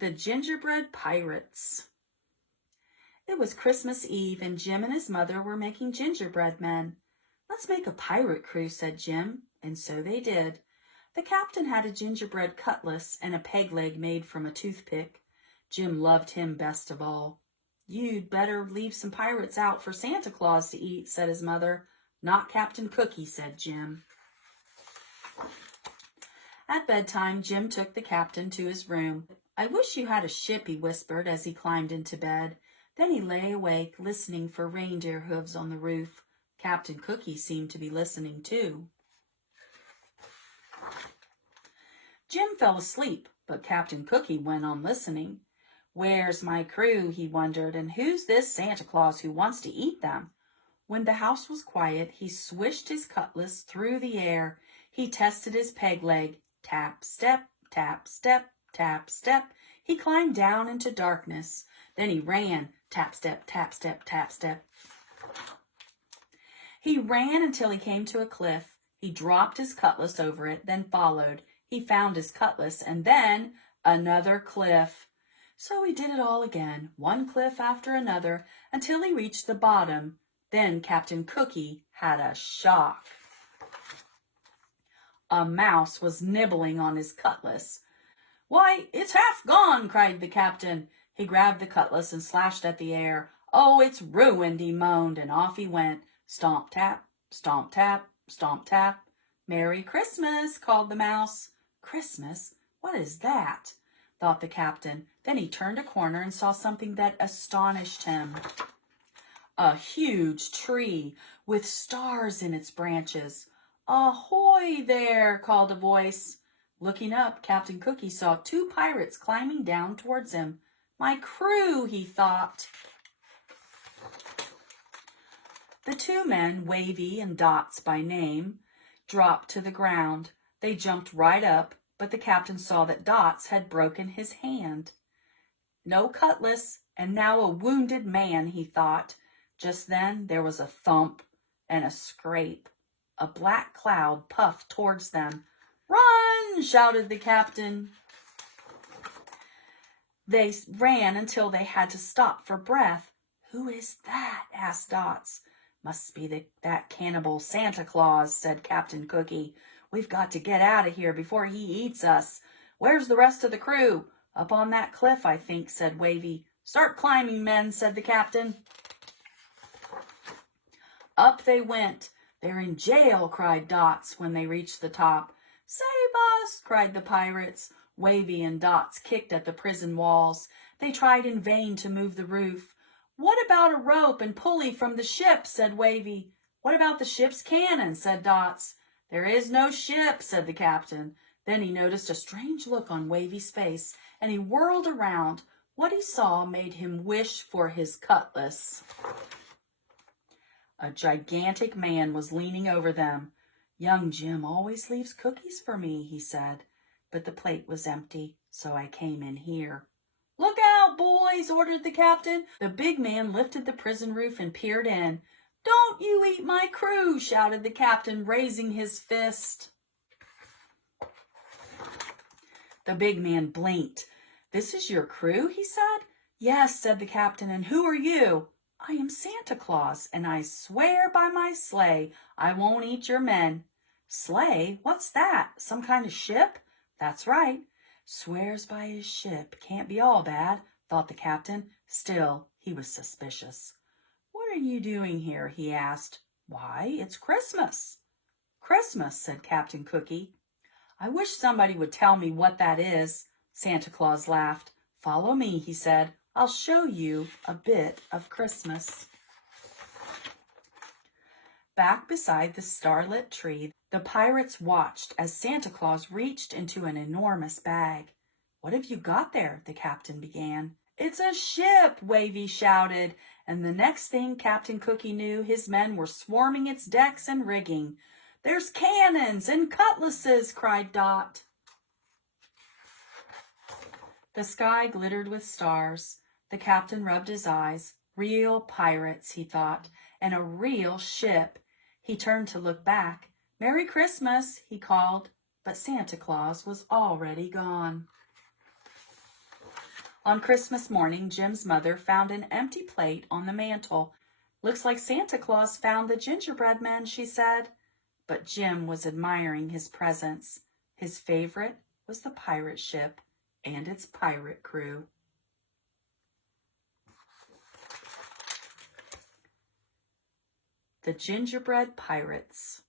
The Gingerbread Pirates. It was Christmas Eve, and Jim and his mother were making gingerbread men. "Let's make a pirate crew," said Jim, and so they did. The captain had a gingerbread cutlass and a peg leg made from a toothpick. Jim loved him best of all. "You'd better leave some pirates out for Santa Claus to eat," said his mother. "Not Captain Cookie," said Jim. At bedtime, Jim took the captain to his room. "I wish you had a ship," he whispered as he climbed into bed. Then he lay awake, listening for reindeer hooves on the roof. Captain Cookie seemed to be listening too. Jim fell asleep, but Captain Cookie went on listening. "Where's my crew?" he wondered, "and who's this Santa Claus who wants to eat them?" When the house was quiet, he swished his cutlass through the air. He tested his peg leg. Tap, step, tap, step, tap, step. He climbed down into darkness. Then he ran. Tap, step, tap, step, tap, step. He ran until he came to a cliff. He dropped his cutlass over it, then followed. He found his cutlass, and then another cliff. So he did it all again, one cliff after another, until he reached the bottom. Then Captain Cookie had a shock. A mouse was nibbling on his cutlass. "Why, it's half gone," cried the captain. He grabbed the cutlass and slashed at the air. "Oh, it's ruined," he moaned, and off he went. Stomp, tap, stomp, tap, stomp, tap. "Merry Christmas," called the mouse. "Christmas? What is that?" thought the captain. Then he turned a corner and saw something that astonished him. A huge tree with stars in its branches. "Ahoy there!" called a voice. Looking up, Captain Cookie saw two pirates climbing down towards him. "My crew," he thought. The two men, Wavy and Dots by name, dropped to the ground. They jumped right up, but the captain saw that Dots had broken his hand. No cutlass, and now a wounded man, he thought. Just then there was a thump and a scrape. A black cloud puffed towards them. "Run!" shouted the captain. They ran until they had to stop for breath. "Who is that?" asked Dots. "Must be that cannibal Santa Claus," said Captain Cookie. "We've got to get out of here before he eats us." "Where's the rest of the crew?" "Up on that cliff, I think," said Wavy. "Start climbing, men," said the captain. Up they went. "They're in jail," cried Dots when they reached the top. "Save us!" cried the pirates. Wavy and Dots kicked at the prison walls. They tried in vain to move the roof. "What about a rope and pulley from the ship?" said Wavy. "What about the ship's cannon?" said Dots. "There is no ship," said the captain. Then he noticed a strange look on Wavy's face, and he whirled around. What he saw made him wish for his cutlass. A gigantic man was leaning over them. "Young Jim always leaves cookies for me," he said. "But the plate was empty, so I came in here." "Look out, boys," ordered the captain. The big man lifted the prison roof and peered in. "Don't you eat my crew," shouted the captain, raising his fist. The big man blinked. "This is your crew?" he said. "Yes," said the captain. "And who are you?" "I am Santa Claus, and I swear by my sleigh I won't eat your men." "Sleigh? What's that? Some kind of ship?" "That's right." Swears by his ship. Can't be all bad, thought the captain. Still, he was suspicious. "What are you doing here?" he asked. "Why, it's Christmas." "Christmas," said Captain Cookie. "I wish somebody would tell me what that is." Santa Claus laughed. "Follow me," he said. "I'll show you a bit of Christmas." Back beside the starlit tree, the pirates watched as Santa Claus reached into an enormous bag. "What have you got there?" the captain began. "It's a ship," Wavy shouted, and the next thing Captain Cookie knew, his men were swarming its decks and rigging. "There's cannons and cutlasses," cried Dot. The sky glittered with stars. The captain rubbed his eyes. Real pirates, he thought, and a real ship. He turned to look back. "Merry Christmas," he called, but Santa Claus was already gone. On Christmas morning, Jim's mother found an empty plate on the mantel. "Looks like Santa Claus found the gingerbread men," she said. But Jim was admiring his presents. His favorite was the pirate ship and its pirate crew. The Gingerbread Pirates.